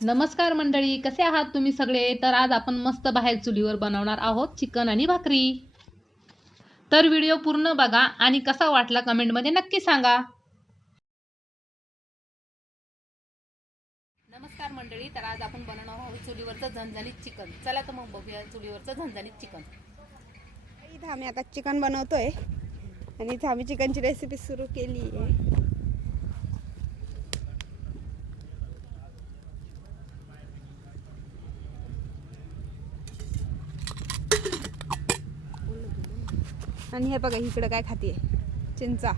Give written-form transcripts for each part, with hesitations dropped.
नमस्कार मंडळी, कसे आहात तुम्ही सगळे? तर आज आपण मस्त बाहेर चुलीवर बनवणार आहोत चिकन आणि भाकरी. तर व्हिडिओ पूर्ण बघा आणि कसा वाटला कमेंटमध्ये नक्की सांगा. नमस्कार मंडळी, तर आज आपण बनवणार आहोत चुलीवरचं झणझणीत चिकन. चला तर मग बघूया चुलीवरचं झणझणीत चिकन. इथं आम्ही आता चिकन बनवतोय आणि इथं आम्ही चिकनची रेसिपी सुरू केली आहे. आणि हे बघा इकडं काय खातीये, चिंचा.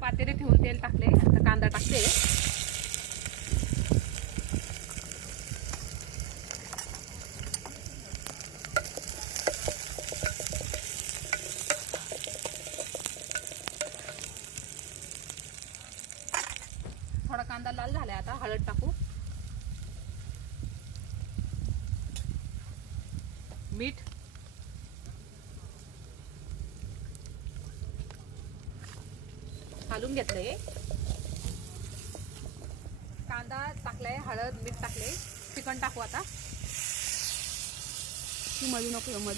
पातेले ठेवून तेल टाकले, आता कांदा टाकते. थोडा कांदा लाल झालाय, आता हळद टाकू, मीठ, घालून घेतलंय. कांदा टाकलाय, हळद मीठ टाकले, चिकन टाकू आता. मध्ये नको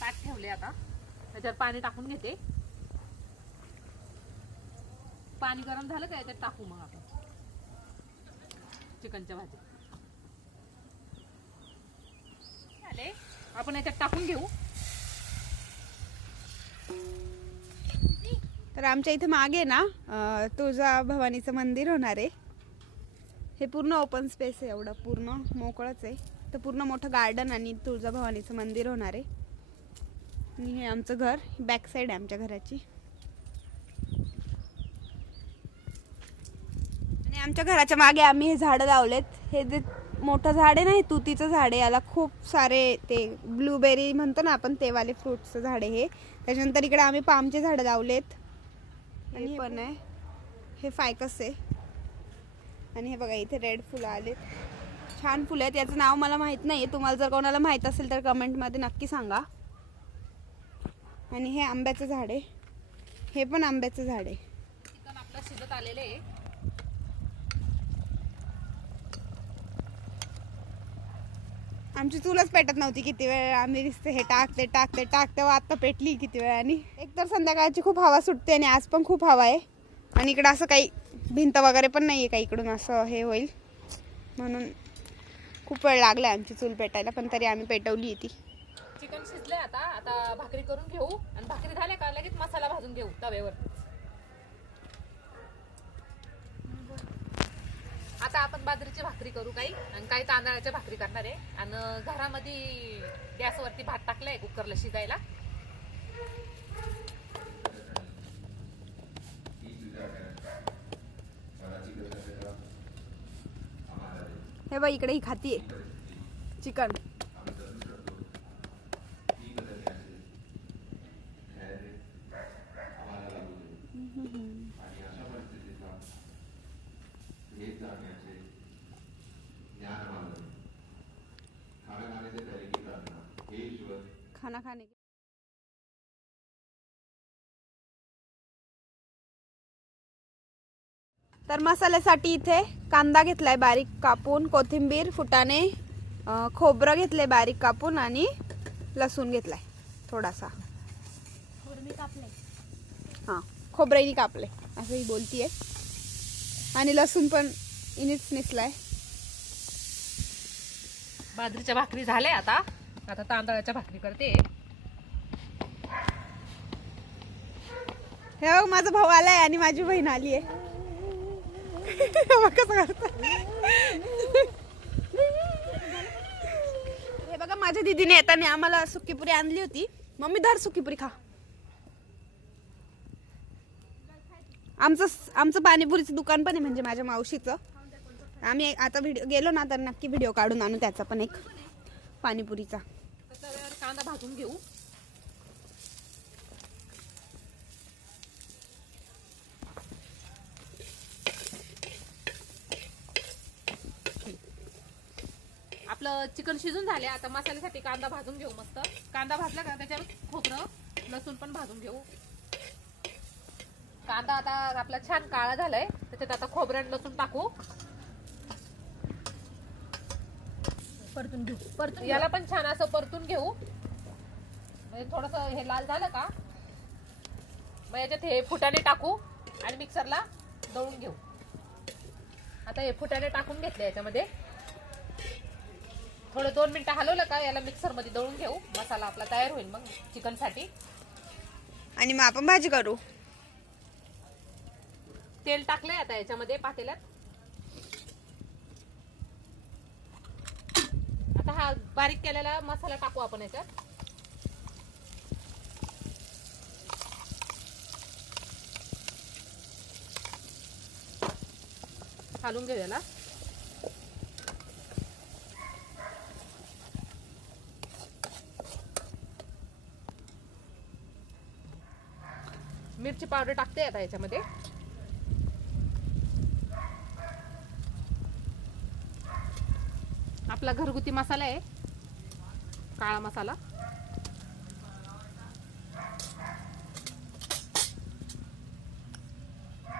ताट ठेवले, आता त्याच्यात पाणी टाकून घेते. पाणी गरम झालं का याच्यात टाकू मग आपण चिकनच्या भाजी. झाले, आपण याच्यात टाकून घेऊ. तर आमच्या इथे मागे ना तुळजाभवानीचं मंदिर होणार आहे. हे पूर्ण ओपन स्पेस आहे, एवढं पूर्ण मोकळंच आहे. तर पूर्ण मोठं गार्डन आणि तुळजाभवानीचं मंदिर होणार आहे. आणि हे आमचं घर, बॅक साईड आहे आमच्या घराची. आणि आमच्या घराच्या मागे आम्ही हे झाडं लावलेत. हे जे मोठं झाड आहे ना, हे तुतीचं झाड आहे. याला खूप सारे ते ब्लूबेरी म्हणतो ना आपण, ते वाले फ्रूटचं झाड आहे हे. त्याच्यानंतर इकडे आम्ही पामचे झाडं लावलेत. आणि हे पण आहे, हे फायकस आहे. आणि हे बघा इथे रेड फुलं आलेत, छान फुलं आहेत. याचं नाव मला माहीत नाही, तुम्हाला जर कोणाला माहीत असेल तर कमेंटमध्ये नक्की सांगा. आणि हे आंब्याचं झाड आहे, हे पण आंब्याचं झाड आहे. चिकन आपलं शिजत आलेलं आहे. आमची चूलच पेटत नव्हती किती वेळ. आम्ही दिसते हे टाक ते टाक ते टाक, तेव्हा आता पेटली किती वेळानी. एकतर संध्याकाळची खूप हवा सुटते आणि आज पण खूप हवा आहे. आणि इकडं असं काही भिंत वगैरे पण नाही आहे का इकडून असं हे होईल म्हणून खूप वेळ लागला आमची चूल पेटायला, पण तरी आम्ही पेटवली ती. चिकन शिजलंय, आता भाकरी करून घेऊ. आणि भाकरी झाल्या का लगेच मसाला भाजून घेऊ तव्यावर. आता आपण बाजरीची भाकरी करू काही, आणि काही तांदळाच्या भाकरी करणार आहे. आणि घरामध्ये गॅसवरती भात टाकलाय कुकरला शिजायला. हे बघ इकडे ही खातीये चिकन. खाना खाने तर मसाल्यासाठी इथे कांदा घेतलाय बारीक कापून, कोथिंबीर, फुटाणे, खोबरं घेतलंय बारीक कापून आणि लसूण घेतलाय थोडासा. हां, खोबरंही कापले असं ही बोलतीये. आणि लसूण पण इनीच नेसलाय. बाजरीच्या भाकरी झाल्या, आता तांदळाच्या भाकरी करते. हे बघ माझा भाऊ आलाय आणि माझी बहीण आली आहे. कसं करत हे बघा, माझ्या दीदीने येताना आम्हाला सुकीपुरी आणली होती. मम्मी धर सुकीपुरी खा. आमचं पाणीपुरीचं दुकान पण आहे, म्हणजे माझ्या मावशीचं. आम्ही आता व्हिडिओ गेलो ना तर नक्की व्हिडिओ काढून आणू त्याचा पण एक पाणीपुरीचा. तव्यावर कांदा भाजून घेऊ. आपलं चिकन शिजून झाले, आता मसाल्यासाठी कांदा भाजून घेऊ मस्त. कांदा भाजला का त्याच्यावर खोबरं लसूण पण भाजून घेऊ. कांदा आता आपला छान काळा झालाय, त्याच्यात आता खोबरं आणि लसूण टाकू. परतून घेऊ याला पण छान असं परतून घेऊ. म्हणजे थोडस हे लाल झालं का मग याच्यात हे फुटाणे टाकू आणि मिक्सरला दळून घेऊ. आता हे फुटाणे टाकून घेतले याच्यामध्ये. थोडं 2 मिनिटं हलवलं का याला मिक्सर मध्ये दळून घेऊ. मसाला आपला तयार होईल मग चिकन साठी. आणि मग आपण भाजी करू. तेल टाकलंय आता याच्यामध्ये पातेल्यात. आता हा बारीक केलेला मसाला टाकू आपण याच्यात. घालून घेऊ याला. मिरची पावडर टाकते आता याच्यामध्ये. आपला घरगुती मसाला आहे, काळा मसाला.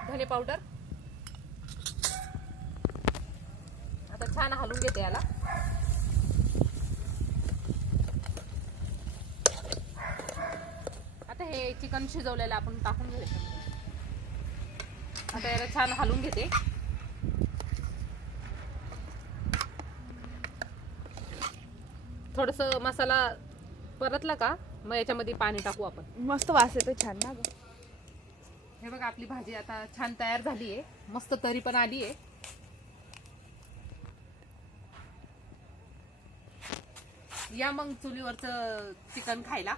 धने पावडर. आता छान हलवून घेते याला. आता हे चिकन शिजवलेलं आपण टाकून घेऊ. आता याला छान हलवून घेते. थोडस मसाला परतला का मग याच्यामध्ये पाणी टाकू आपण. मस्त वास येतो छान ना ग. हे बघा आपली भाजी आता छान तयार झाली आहे. मस्त तरी पण आली आहे. या मग चुलीवरचं चिकन खायला.